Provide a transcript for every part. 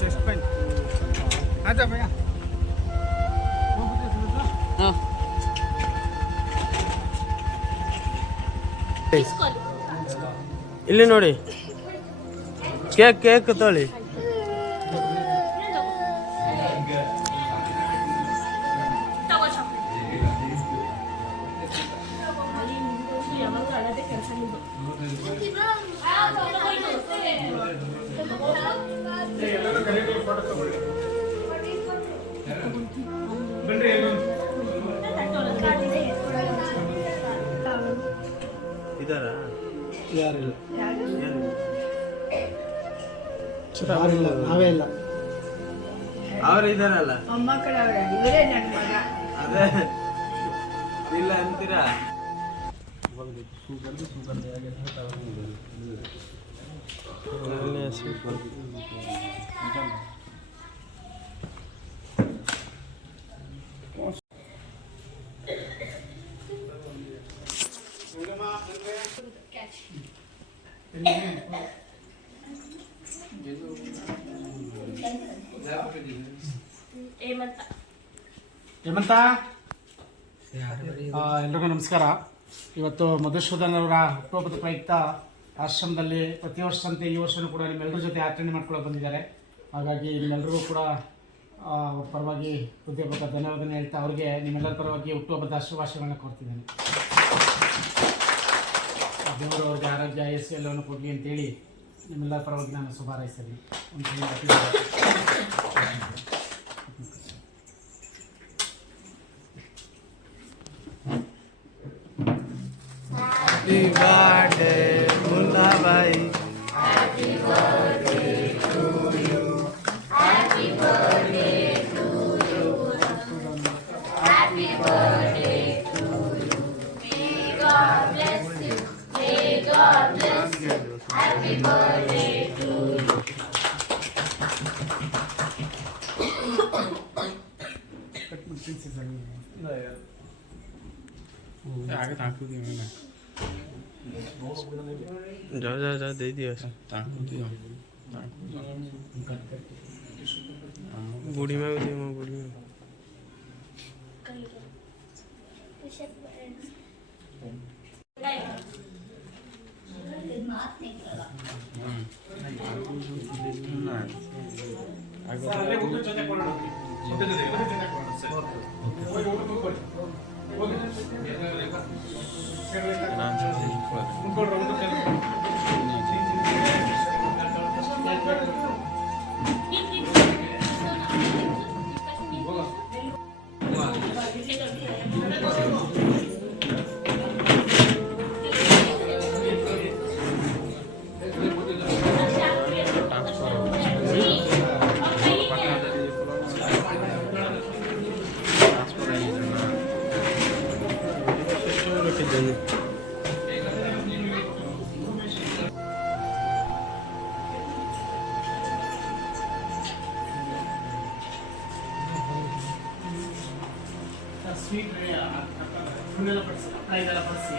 Chest pine ಆಯ್ತಾ ಭಯ್ಯ ಹಾಂ ಇಲ್ಲಿ ನೋಡಿ ಕೇಕ್ ತೊಳಿ ಇದಾರಾ ಯಾರಿಲ್ಲ ನಾವೇ ಇಲ್ಲ ಅವ್ರು ಇದಾರಲ್ಲ ಅದೇ ಇಲ್ಲ ಅಂತೀರಾ ಹೇಮಂತ ಎಲ್ರಿಗೂ ನಮಸ್ಕಾರ. ಇವತ್ತು ಮಧುಸೂದನ್ ಅವರ ಹುಟ್ಟುಹಬ್ಬದ ಪ್ರಯುಕ್ತ ಆಶ್ರಮದಲ್ಲಿ ಪ್ರತಿ ವರ್ಷದಂತೆ ಈ ವರ್ಷವೂ ಕೂಡ ನಿಮ್ಮೆಲ್ಲರ ಜೊತೆ ಆಚರಣೆ ಮಾಡ್ಕೊಳ್ಳೋ ಬಂದಿದ್ದಾರೆ. ಹಾಗಾಗಿ ನಿಮ್ಮೆಲ್ಲರಿಗೂ ಕೂಡ ಪರವಾಗಿ ಹೃದಯಪೂರ್ವಕ ಧನ್ಯವಾದ ಹೇಳ್ತಾ ಅವ್ರಿಗೆ ನಿಮ್ಮೆಲ್ಲರ ಪರವಾಗಿ ಹುಟ್ಟುಹಬ್ಬದ ಶುಭಾಶಯಗಳನ್ನ ಕೋರ್ತಿದ್ದೇನೆ. ದೇವರು ಅವ್ರಿಗೆ ಆರೋಗ್ಯ ಆಯಸ್ಸು ಎಲ್ಲವನ್ನು ಕೊಡಲಿ ಅಂತೇಳಿ ನಿಮ್ಮೆಲ್ಲರ ಪರವಾಗಿ ನಾನು ಶುಭ ಹಾರೈಸ್ತೀನಿ. Happy birthday, Munna bhai. Happy birthday to you. Happy birthday to you. Happy birthday to you. May God bless you. May God bless you. Happy birthday to you. आगे ताकू दी मैंने जा दे दिया ताकू दिया बूढ़ी में दी मैं बूढ़ी में ಸ್ವೀಟ್ ಫುಲ್ಲೆಲ್ಲ ಪಡಿಸಿ ಹಪ್ಪಳ ಇದೆಲ್ಲ ಪಡಿಸಿ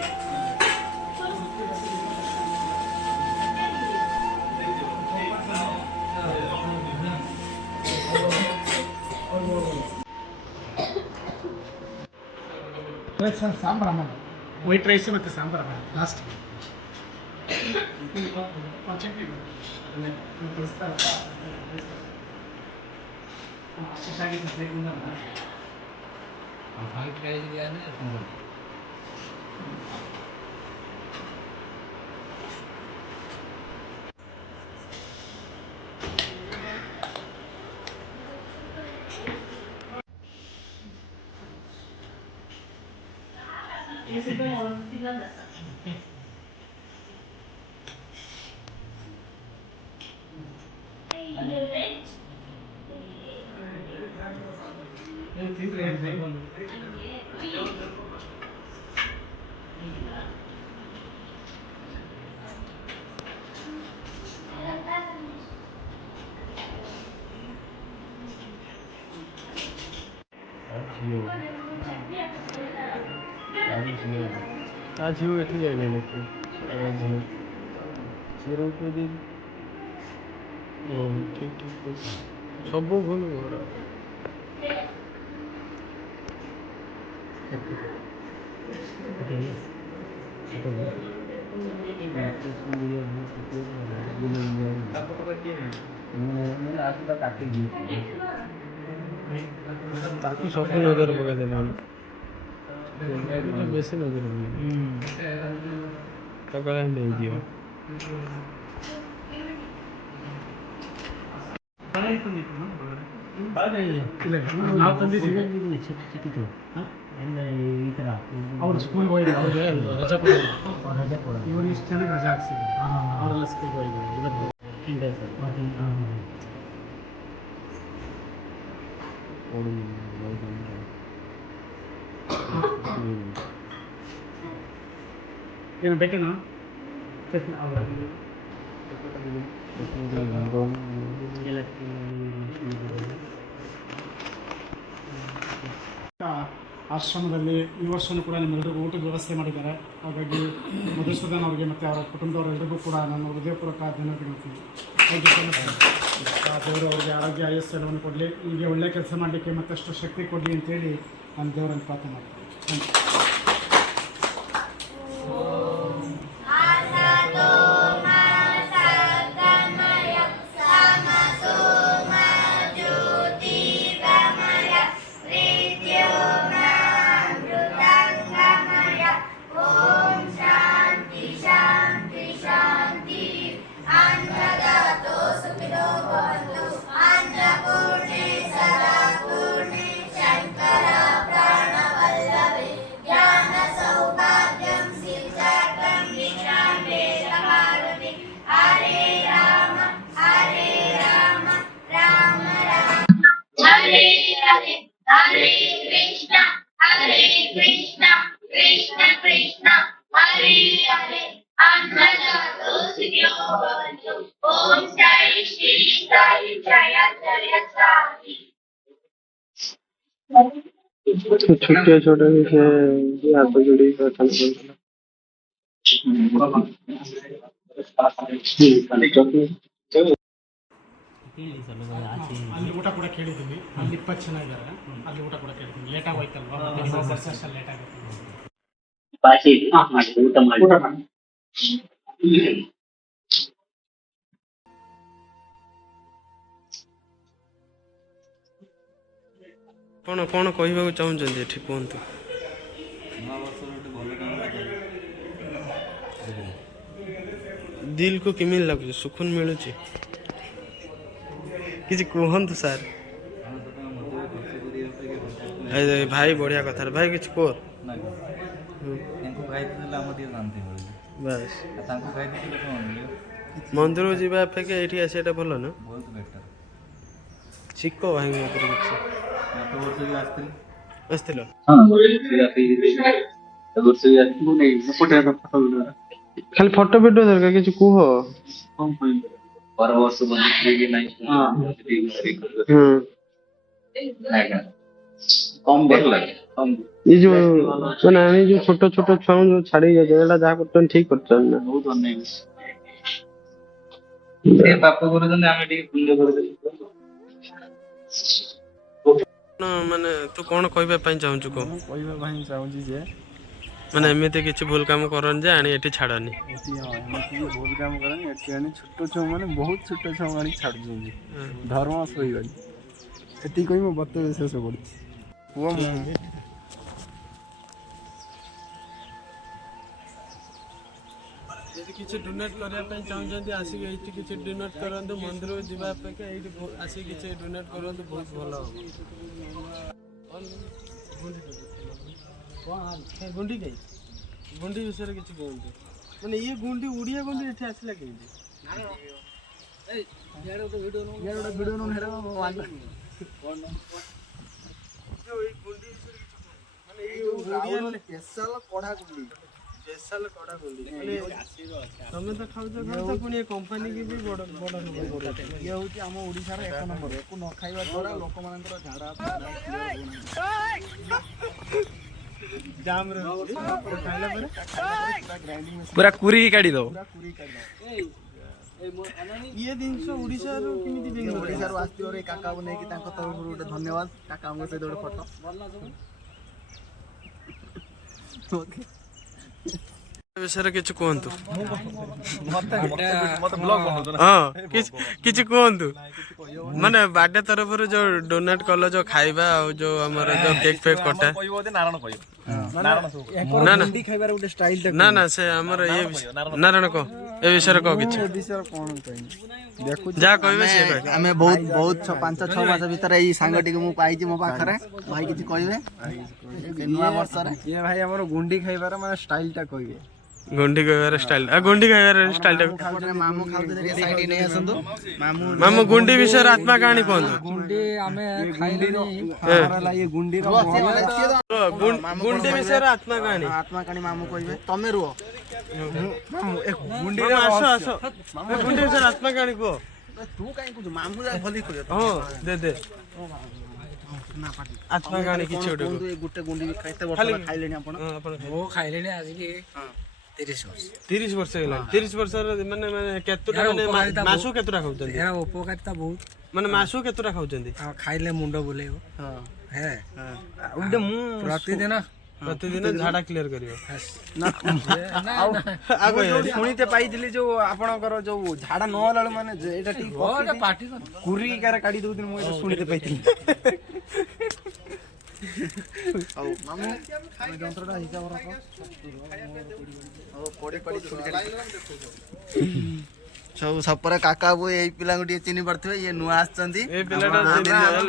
ಸಾಂಬಾರ ವೈಟ್ ರೈಸ್ ಮತ್ತು ಸಾಂಬಾರ ಲಾಸ್ಟ್ आज ही એટલી જાય ને શીરો તો દી ठीक ठीक सब भूल घर ତାକୁ ସବୁ ନଜର ପକେଇଦେଲେ ବେଶୀ ନଜର ସକାଳେ ନେଇଯିବ ನಾವು ತಂದಿದ್ದೀವಿ ಅವ್ರು ಸ್ಕೂಲ್ಗೆ ಹೋಗಿದ್ರು ಅವ್ರಿಗೆ ರಜಾ ಕೊಡೋದು ಇವಾಗ ಇಷ್ಟು ಜನಕ್ಕೆ ರಜಾ ಹಾಕ್ಸಿದ್ರು ಅವರೆಲ್ಲ ಸ್ಕೂಲ್ಗೆ ಹೋಗಿದ್ರು ಇವತ್ತು ಏನು ಬೇಕೇನಾ ಆಶ್ರಮದಲ್ಲಿ ಈ ವರ್ಷವೂ ಕೂಡ ನಿಮ್ಮೆಲ್ಲರಿಗೂ ಊಟದ ವ್ಯವಸ್ಥೆ ಮಾಡಿದ್ದಾರೆ. ಹಾಗಾಗಿ ಮಧುಸೂದನ್ ಅವರಿಗೆ ಮತ್ತು ಅವರ ಕುಟುಂಬದವರೆಲ್ಲರಿಗೂ ಕೂಡ ನಾನು ಹೃದಯಪೂರ್ವಕ ಧನ್ಯವಾದಗಳು ದೇವರು ಅವರಿಗೆ ಆರೋಗ್ಯ ಆಯಸ್ಸೆಲ್ಲವನ್ನು ಕೊಡಲಿ, ಹೀಗೆ ಒಳ್ಳೆಯ ಕೆಲಸ ಮಾಡಲಿಕ್ಕೆ ಮತ್ತಷ್ಟು ಶಕ್ತಿ ಕೊಡಲಿ ಅಂತೇಳಿ ನಾನು ದೇವರನ್ನು ಪ್ರಾರ್ಥನೆ ಮಾಡ್ತೀನಿ. Hare Krishna, Krishna Krishna, Hare Hare, Annadato Sukho Bhavantu. Om Sai Shri Sai Jaya Jaya Sai. छोटे छोटे से हाथ जोड़ी ಅಲ್ಲಿ ಊಟ ಕೂಡ ಕೇಳಿದ್ದೀನಿ, ಅಲ್ಲಿ 20 ಜನ ಇದ್ದಾರೆ, ಅಲ್ಲಿ ಊಟ ಕೂಡ ಕೇಳಿದ್ದೀನಿ. ಲೇಟಾಗಿ ಹೋಯ್ತಲ್ವಾ, ಲೇಟ್ ಆಗುತ್ತೆ. ಊಟ ಮಾಡಿ କଣ କଣ କହିବାକୁ ଚାହୁଁଛନ୍ତି ଏଠି କୁହନ୍ତୁ? ଦିଲକୁ କେମିତି ଲାଗୁଛି? ସୁକୁନ ମିଳୁଛି? କିଛି କୁହନ୍ତୁ ସାର୍। ଭାଇ ବଢିଆ କଥା, ଭାଇ କିଛି କୁହ। ବାସ୍ ମନ୍ଦିରକୁ ଯିବା ଅପେକ୍ଷା ଏଇଠି ଆସିବାଟା ଭଲ ନା? ଶିଖ ଭାଇ ମତରେ କିଛି ଆସିଥିଲ? ଖାଲି ଫଟୋ ଭିଡିଓ ଦରକାର, କିଛି କୁହ। ये जो ମାନେ ଯୋଉ ଛୋଟ ଛୋଟ ଛୁଆଙ୍କୁ ଯୋଉ ଛାଡି ଯାଉଛନ୍ତି, ଏଇଟା ଯାହା କରୁଛନ୍ତି ଠିକ କରୁଛନ୍ତି ନା? ବହୁତ ଅନ୍ୟାୟ ସେ ପାପ କରୁଛନ୍ତି, ଆମେ ଟିକେ ପୁଣ୍ୟ କରୁଛୁ। ମାନେ ତୁ କଣ କହିବା ପାଇଁ ଚାହୁଁଛୁ କହ? ମୁଁ କହିବା ପାଇଁ ଚାହୁଁଛି ଯେ ମାନେ ଏମିତି କିଛି ଭୁଲ କାମ କରନି ଯେ ଆଣି ଏଠି ଛାଡନି। ଏଠି ଏମିତି ଭୁଲ କାମ କରନି, ଏଠି ଆଣି ଛୋଟ ଛୁଆ ମାନେ ବହୁତ ଛୋଟ ଛୁଆ ଆଣି ଛାଡୁଛନ୍ତି ଧର୍ମ ଶୋଇଗଲି। ଏତିକି କହି ମୁଁ ବକ୍ତବ୍ୟ ଶେଷ କରୁଛି। ପୁଅ ଯଦି କିଛି ଡୋନେଟ୍ କରିବା ପାଇଁ ଚାହୁଁଛନ୍ତି ଆସିକି ଏଇଠି କିଛି ଡୋନେଟ୍ କରନ୍ତୁ। ମନ୍ଦିରକୁ ଯିବା ଅପେକ୍ଷା ଏଇଠି ଆସିକି କିଛି ଡୋନେଟ୍ କରନ୍ତୁ, ବହୁତ ଭଲ ହେବ। ଗୁଣ୍ଡି କାଇଁ ଗୁଣ୍ଡି ବିଷୟରେ କିଛି କୁହନ୍ତୁ। ମାନେ ଇଏ ଗୁଣ୍ଡି ଓଡ଼ିଆ ଗୁଣ୍ଡି ଏଠି ଆସିଲା କେମିତି? ତମେ ତ ଖାଉଛ ପୁଣି ଏ କମ୍ପାନୀ କି ବି ବଡ ବଡ ଇଏ ହେଉଛି ଆମ ଓଡ଼ିଶାର 1 ନମ୍ବର। ୟାକୁ ନ ଖାଇବା ଦ୍ୱାରା ଲୋକମାନଙ୍କର ଝାଡ଼ା ଜାମ୍ରେ ଖାଇଲା ପରେ ପୁରା କୁରିକି କାଢି ଦବ। ଇଏ ଜିନିଷ ଓଡ଼ିଶାରୁ କେମିତି ବେଙ୍ଗଲୋର ଓଡ଼ିଶାରୁ ଆସିଥିବାରୁ ଏଇ କାକାକୁ ନେଇକି ତାଙ୍କ ତରଫରୁ ଗୋଟେ ଧନ୍ୟବାଦ। କାକାଙ୍କ ସହିତ ଗୋଟେ ଫଟୋ। ବିଷୟରେ କିଛି କୁହନ୍ତୁ। ହଁ କିଛି କୁହନ୍ତୁ। ମାନେ ବାର୍ଥଡେ ତରଫରୁ ଯୋଉ ଡୋନେଟ କଲ ଯୋଉ ଖାଇବା ଆଉ ଯୋଉ ଆମର ଯୋଉ କେକ୍ ଫେକ୍ କଟା ନା ନା ସେ ଆମର ଇଏ ନାରାୟଣ କହ ଏ ବିଷୟରେ କହ କିଛି ଯାହା କହିବେ ସିଏ କହିବେ। ଆମେ ବହୁତ 5-6 ମାସ ଭିତରେ ଏଇ ସାଙ୍ଗଟିକୁ ମୁଁ ପାଇଛି ମୋ ପାଖରେ। ଭାଇ କିଛି କହିବେ ନୂଆ ବର୍ଷରେ? ଇଏ ଭାଇ ଆମର ଗୁଣ୍ଡି ଖାଇବାର ମାନେ ଷ୍ଟାଇଲଟା କହିବେ। ଗୁଣ୍ଡି ଖାଇବାର ଷ୍ଟାଇଲ ଗୁଣ୍ଡି ଖାଇବାର ଷ୍ଟାଇଲଟା ମାମୁ ଖାଉଥିଲେ ଟିକେ ସାଇଡ୍ ନେଇ ଆସନ୍ତୁ। ମାମୁ ଗୁଣ୍ଡି ବିଷୟରେ ଆତ୍ମା କାହାଣୀ କୁହନ୍ତୁ। ଗୁଣ୍ଡି ଆମେ ଖାଇଲେନି ଇଏ ଗୁଣ୍ଡିର ଗୁଣ୍ଡି ବିଷୟରେ ଆତ୍ମା କାହାଣୀ ମାମୁ କହିବେ। ତମେ ରୁହ ଗୁଣ୍ଡି ଆସ ଆସ ଗୁଣ୍ଡି ବିଷୟରେ ଆତ୍ମା କାହାଣୀ କୁହ। ତୁ କାଇଁ କହୁଛୁ? ମାମୁ ଯା ଭଲି କହିବ। ହଁ ଦେ ଆତ୍ମା କାହାଣୀ କିଛି ଗୋଟେ ଗୁଣ୍ଡି କେତେ ବର୍ଷ ଖାଇଲେଣି ଆପଣ? ମୁଁ ଖାଇଲେଣି ଆଜିକି 30 ବର୍ଷ। 30 ବର୍ଷ ହେଇଗଲାଣି। 30 ବର୍ଷର ମାନେ କେତେଟା ମାସୁ କେତେଟା ଖାଉଛନ୍ତି? ଏହାର ଉପକାରିତା ବହୁତ। ମାନେ ମାସୁ କେତେଟା ଖାଉଛନ୍ତି? ଖାଇଲେ ମୁଣ୍ଡ ବୁଲେଇବ। ପ୍ରତିଦିନ ଝାଡା କ୍ଲିୟର କରିବ। ଶୁଣିତେ ପାଇଥିଲି ଯୋଉ ଆପଣଙ୍କର ଯୋଉ ଝାଡା ନ ହେଲା ମାନେ ଏଇଟା ଟିକେ କୁରିକାରେ କାଢି ଦଉଥିଲି। ମୁଁ ଏଇଟା ଶୁଣିତେ ପାଇଥିଲି। ସବୁ ସପରେ କାକା ବୋ ଏଇ ପିଲାଙ୍କୁ ଟିକେ ଚିହ୍ନି ପାରୁଥିବେ। ଇଏ ନୂଆ ଆସିଛନ୍ତି,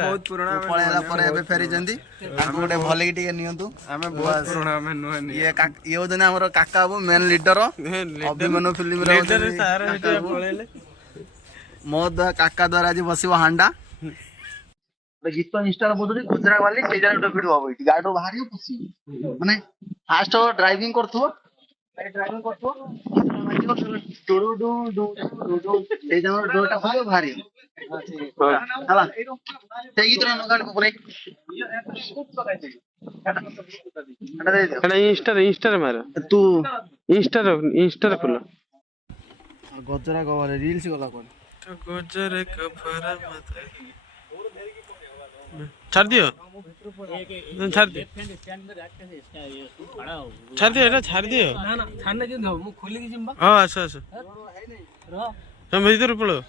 ବହୁତ ପୁରୁଣା ପଳେଇଲା ପରେ ଏବେ ଫେରିଛନ୍ତି। ତାଙ୍କୁ ଗୋଟେ ଭଲକି ଟିକେ ନିଅନ୍ତୁ। ଆମେ ବହୁତ ପୁରୁଣା ଆମେ ନୁହେଁ। ଇଏ ହଉଛନ୍ତି ଆମର କାକା ବାବୁ, ମେନ୍ ଲିଡର ଅଭିମନ୍ୟୁ ଫିଲ୍ମରେ। ମୋ ଦ୍ୱାରା କାକା ଦ୍ୱାରା ଆଜି ବସିବ ହାଣ୍ଡା। ଗୀତ ଇନଷ୍ଟାରେ ବୋଧୁଛି ଗୁଜରା ବାଲି ସେଇ ଜାଗାରେ ଗୋଟେ ଭିଡିଓ ହବ। ଏଇଠି ଗାଡିରୁ ବାହାରିବ ପଶିବ। ମାନେ ଫାଷ୍ଟ ଡ୍ରାଇଭିଂ କରୁଥିବ ସେଇ ଜାଗାରେ ଡୋରଟା ଖୋଲିବ ବାହାରିବ ହେଲା। ସେଇ ଗୀତଟା ନଗାଡି ଉପରେ ଇନଷ୍ଟାରେ ମାର। ତୁ ଇନଷ୍ଟାରେ ଖୋଲ। ଗଜରା ଗବାରେ ରିଲ୍ସ ଗଲା କୁଆଡେ? ଛାଡ଼ିଦିଅ ଛାଡ଼ିଦିଅ ଏଇଟା ଛାଡ଼ିଦିଅ। ହଁ ଆସ ଆସ ତମେ ଭିତରୁ ପଳେଇବ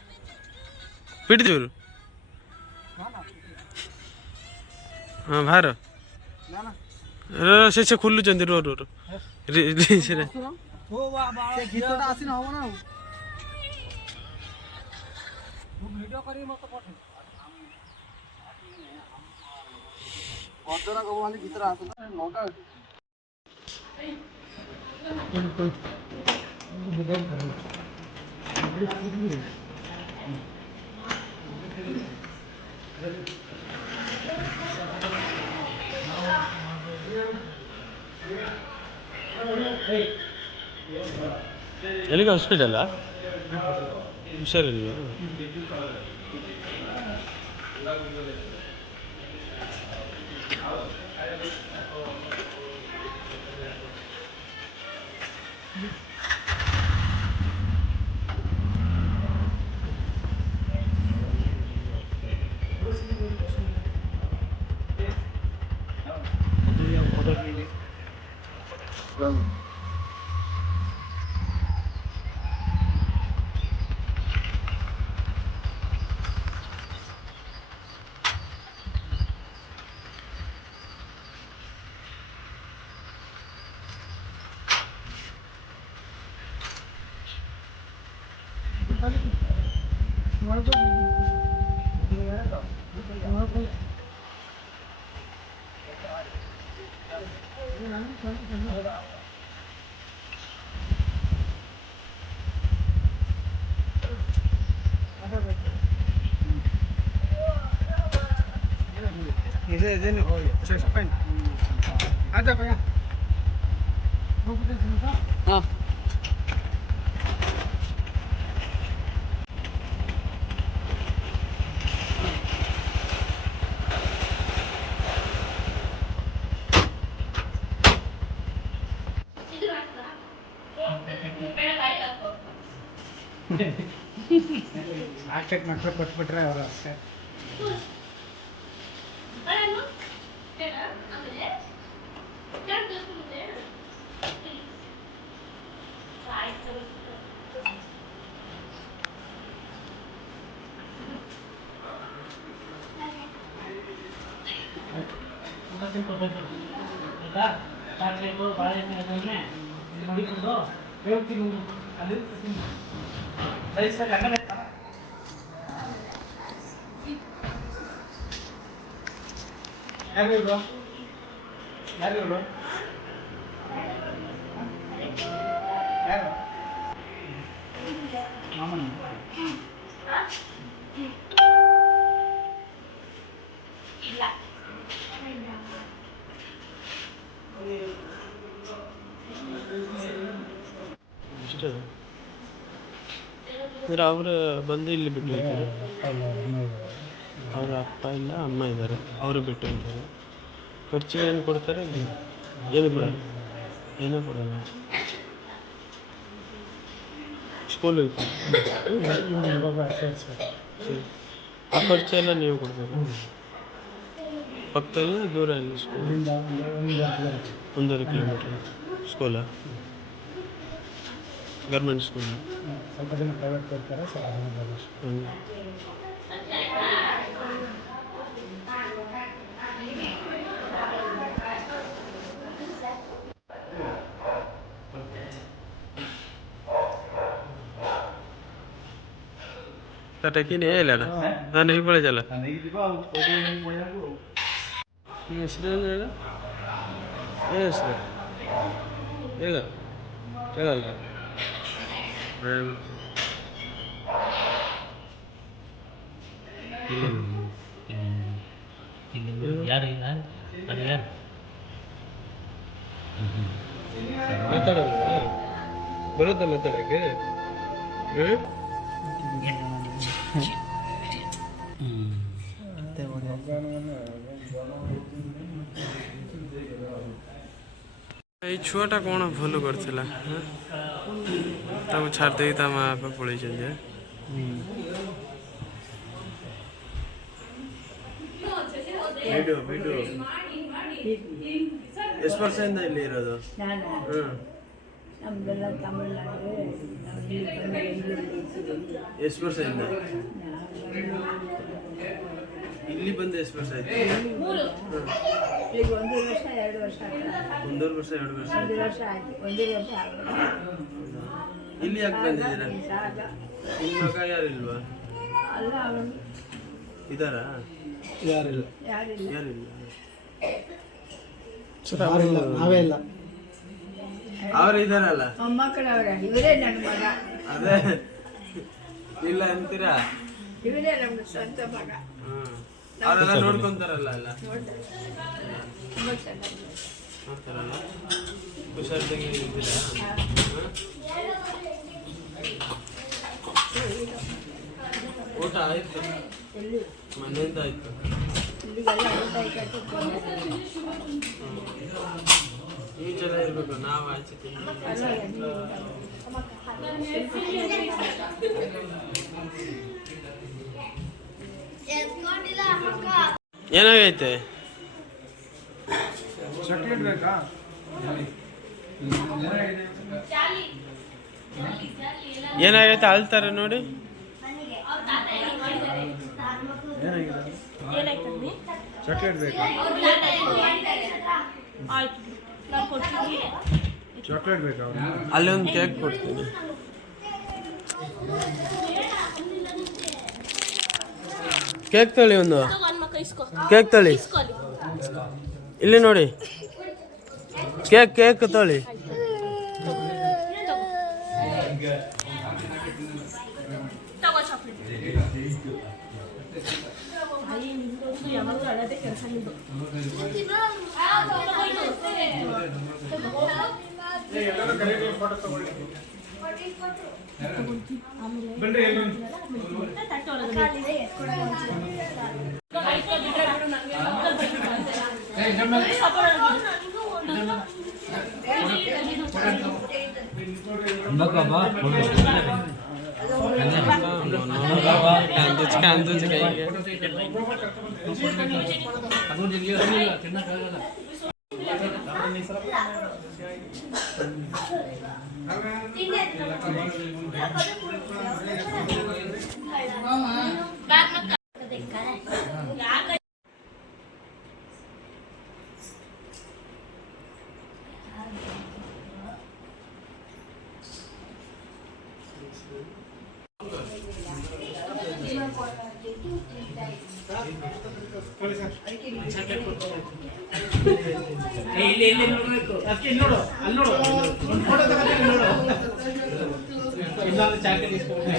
ପିଟି ଜୋରୁ। ହଁ ବାହାର ସେ ଖୋଲୁଛନ୍ତି। ରୋ ଗଜରା ଗବାଲି ଗୀତଟା ଆସୁଥିଲା। ಎಲ್ಲಿಗೆ ಹಾಸ್ಪಿಟಲ್ಲ ಹುಷಾರಿಲ್ವ? ಡಾಕ್ಟ್ರೇಟ್ ಮಾಡ್ಕೊಂಡು ಕೊಟ್ಬಿಟ್ರೆ ಅವರು ಅಷ್ಟೇ. ಚಾಕ್ಲೇಟು ಬಾಳೆಹಣ್ಣು ಅದನ್ನೇ ಮಡಿಕೊಂಡು ಬೇವು ಅಲ್ಲಿ ಬಯಸ್ಬೇಕು. ಯಾರು ಇವರು ಯಾರು ಮಾಮನ ಇಷ್ಟ ಅಂದ್ರೆ ಅವರು ಬಂದು ಇಲ್ಲಿ ಬಿಟ್ಟು ಹೋಗ್ತಾರೆ. ಅವರ ಅಪ್ಪ ಇಲ್ಲ ಅಮ್ಮ ಇದ್ದಾರೆ, ಅವರು ಬಿಟ್ಟು ಹೋಗ್ತಾರೆ. ಖರ್ಚಿಗೆ ಏನು ಕೊಡ್ತಾರೆ? ಏನು ಕೊಡಲ್ಲ, ಏನೂ ಕೊಡಲ್ಲ. ಸ್ಕೂಲ್ ಐತಿ, ಆ ಖರ್ಚೆಲ್ಲ ನೀವು ಕೊಡಬೇಕು. ಪಕ್ಕದಲ್ಲಿ ದೂರ ಇಲ್ಲ ಸ್ಕೂಲ್, 1.5 ಕಿಲೋಮೀಟರ್ ಸ್ಕೂಲ, ಗೌರ್ಮೆಂಟ್ ಸ್ಕೂಲ್. ಸ್ವಲ್ಪ ಜನ ಪ್ರೈವೇಟ್ ಕೊಡ್ತಾರೆ, ಸ್ವಲ್ಪ ಜನ ಗೌರ್ಮೆಂಟ್. ತಟಕಿನೇ ಇಲ್ಲ ನಾನು ಹೀಗೆ ಬೆಳೆಜಲ್ಲ. ನಿಮ್ಮ ಹೆಸರು ಏನು ಹೇಳ? ಏನು ಹೆಸರು ಹೇಳ? ಹೇಳಲ್ಲ. ಯಾರು ಇಲ್ಲ ಅದು ಯಾರು ಮಾತಾಡಲ್ಲ, ಬರುತ್ತಾ ಮಾತಾಡೋಕ್ಕೆ? ଏଇ ଛୁଆଟା କ'ଣ ଭଲ କରିଥିଲା? ତାକୁ ଛାଡ଼ି ଦେଇକି ତା ମା' ବାପା ପଳେଇଛନ୍ତି। ವಿಡಿಯೋ ವಿಡಿಯೋ ಎಷ್ಟು ವರ್ಷದಿಂದ ಇಲ್ಲಿ ಇರೋದು? ನಮ್ದೆಲ್ಲ ತಮಿಳ್ನಾಡು. ಎಷ್ಟು ವರ್ಷದಿಂದ ಇಲ್ಲಿ ಬಂದು ಎಷ್ಟು ವರ್ಷ ಆಯ್ತು? ಈಗ 1 ವರ್ಷ 2 ವರ್ಷ ಆಯ್ತು. 1 ವರ್ಷ 2 ವರ್ಷ 1 ವರ್ಷ ಆಯ್ತು. 1 ವರ್ಷ ಆಗಿದೆ. ಇಲ್ಲಿ ಯಾಕೆ ಬಂದಿದ್ದೀರಾ? ನಿಮ್ಮ ಮಗ ಯಾರಿಲ್ವಾ? ಅಲ್ಲ ಅವನು ಇದ್ದಾರಾ? ಯಾರಿಲ್ಲ, ಯಾರಿಲ್ಲ. ಯಾರಿಲ್ಲ, ಯಾರಿಲ್ಲ, ನಾವೇ ಇಲ್ಲ. ಅವ್ರು ಇದ್ದಾರಲ್ಲ, ಮೊಮ್ಮಕ್ಕಳವರ ಇವರೇ ನನ್ನ ಮಗ. ಅದೇ ಇಲ್ಲ ಅಂತೀರಾ? ಇವರೇ ನಮ್ಮ ಸ್ವಂತ ಮಗ. ಅವರೆಲ್ಲ ನೋಡ್ಕೊಂತಾರಲ್ಲ ಎಲ್ಲ ತುಂಬ ಚೆನ್ನಾಗಿ ನೋಡ್ತಾರಲ್ಲ. ಹುಷಾರ್ದಾಗಿ ಇದ್ದೀರಾ? ಊಟ ಆಯ್ತು, ಎಲ್ಲಿ ಮನೆಯಿಂದ ಆಯ್ತು. ಇಲ್ಲಿಗೆಲ್ಲ ಊಟ ಆಯ್ತು. ನೀವು ಚೆನ್ನಾಗಿರ್ಬೇಕು, ನಾವು ಆಚೆ ಏನಾಗೈತೆ? ಚಾಕ್ಲೇಟ್ ಬೇಕಾ? ಏನಾಗೈತೆ? ಅಳ್ತಾರೆ ನೋಡಿ. ಚಾಕ್ಲೇಟ್ ಬೇಕಾ? ಚಾಕ್ಲೇಟ್ ಬೇಕಾ? ಅಲ್ಲಿ ಒಂದು ಕೇಕ್ ಕೊಡ್ತೀನಿ. ಕೇಕ್ ತಳಿ, ಒಂದು ಕೇಕ್ ತಳಿ. ಇಲ್ಲಿ ನೋಡಿ, ಕೇಕ್ ತಳಿ. କାନ୍ଦୁଛି କାନ୍ଦୁଛି କାହିଁକି ಅದಕ್ಕೆ ಇಲ್ಲಿ ನೋಡು ಅಲ್ಲಿ ನೋಡು ಒಂದು ಫೋಟೋ ತಗೊಂಡು ನೋಡು ಇನ್ನೊಂದು ಚಾಕೆ తీసుకుంటే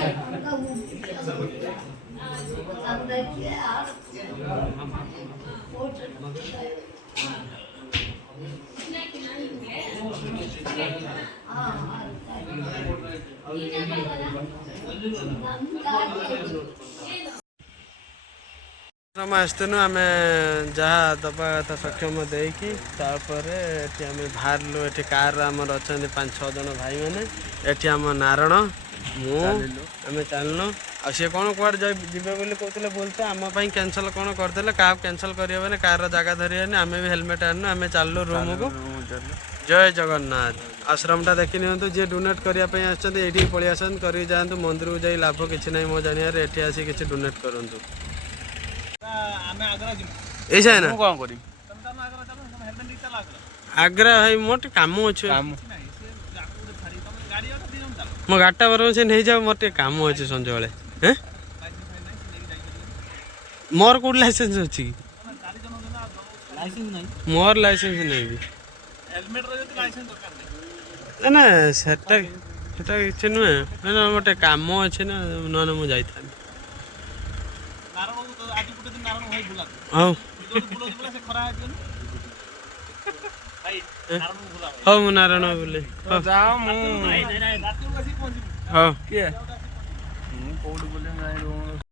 आसतनु आम जहाँ दबा कथा सक्षम देकी एटी आम बाहरलु एटी कार आमर अच्छा 5-6 जन भाई मैंने एटी आम नारायण मु आम चलनु आ सी कौन कुआड़ जीवे बोली कहते बोलते आम कैनसल कौन करदे क्या कैनसल करें कार जगह धरिए आम भी हेलमेट आनु आम चलु रूम को जय जगन्नाथ आश्रमटा देखी नियंतु जे डोनेट करने ये पलि आसत कर जातु मंदिर को जाई लाभ किसी ना मो जानियार एटी आसी किसी डोनेट करूँ ऐसा है ना आग्रा भाई मोटे काम अच्छे मो गाटा बर से नहीं जाओ मोटे काम अच्छे संजय बेले मोर कौट लाइसेंस अच्छी मोर लाइसेंस नहीं भी ना सेटा किसी नुहे ना मोटे काम अच्छे ना ना मुझे जाई हाँ हाँ मु नारायण बोले जाओ हाँ किए बोले